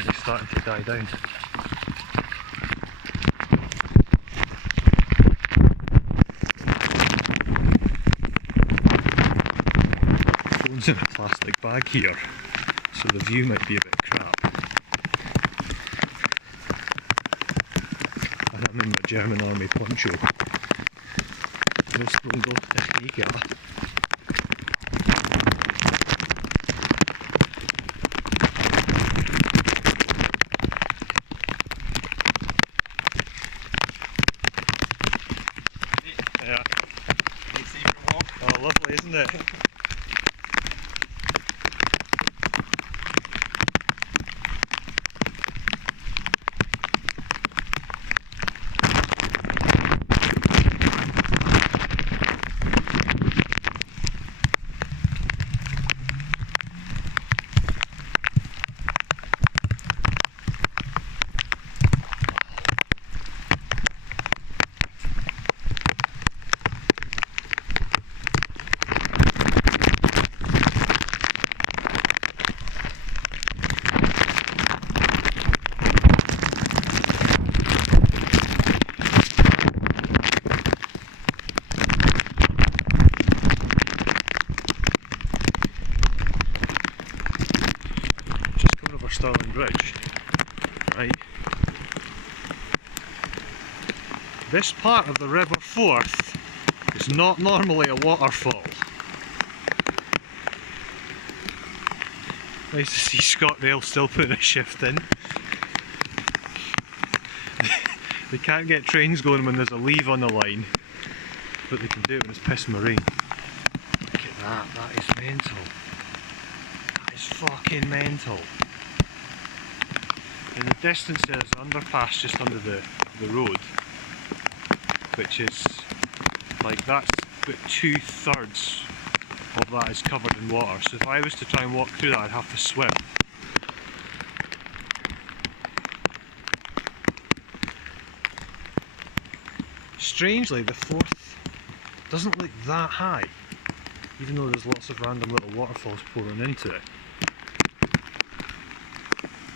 definitely starting to die down. Phone's in a plastic bag here, so the view might be a bit crap. And I'm in my German army poncho. Most will go to yeah. Oh, lovely, isn't it? Stirling Bridge, right? This part of the River Forth is not normally a waterfall. Nice to see ScotRail still putting a shift in. They can't get trains going when there's a leave on the line, but they can do it when it's pissing with rain. Look at that, that is mental. That is fucking mental. In the distance there's an underpass just under the road, which is like, that's about 2/3 of that is covered in water, so if I was to try and walk through that I'd have to swim. Strangely, the Forth doesn't look that high, even though there's lots of random little waterfalls pouring into it.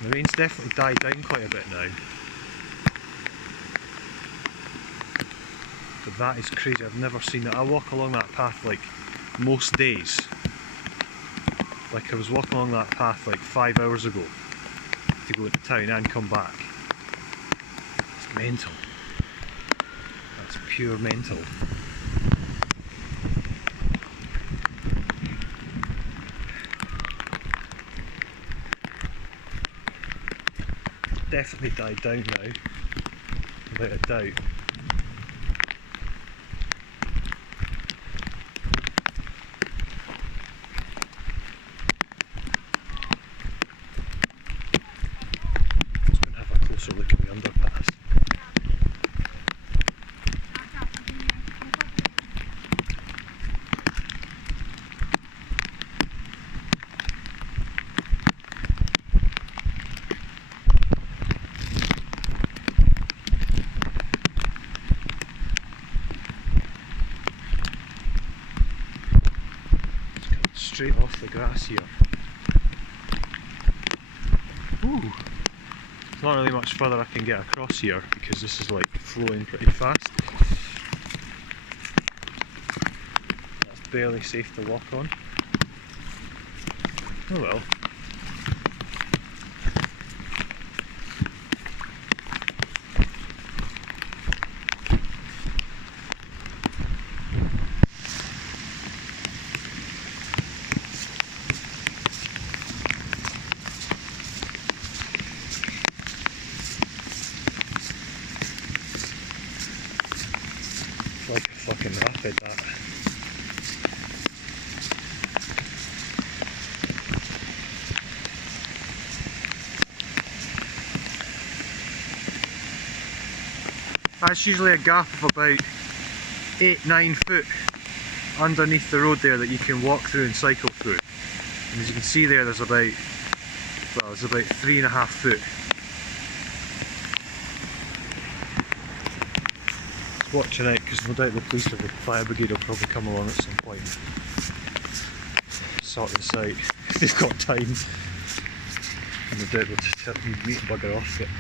The rain's definitely died down quite a bit now. But that is crazy, I've never seen that. I walk along that path like most days. Like I was walking along that path like 5 hours ago to go into town and come back. It's mental. That's pure mental. Definitely died down now, without a doubt. Just going to have a closer look at the underpass. Straight off the grass here. Ooh. There's not really much further I can get across here because this is like flowing pretty fast. That's barely safe to walk on. Oh well. Like a fucking rapid, that. That's usually a gap of about 8-9 foot underneath the road there that you can walk through and cycle through. And as you can see there, there's about, well, it's about 3.5 foot. Watching out because no doubt the police or the fire brigade will probably come along at some point. Sort this out if they've got time. No doubt they'll just need me to bugger off, but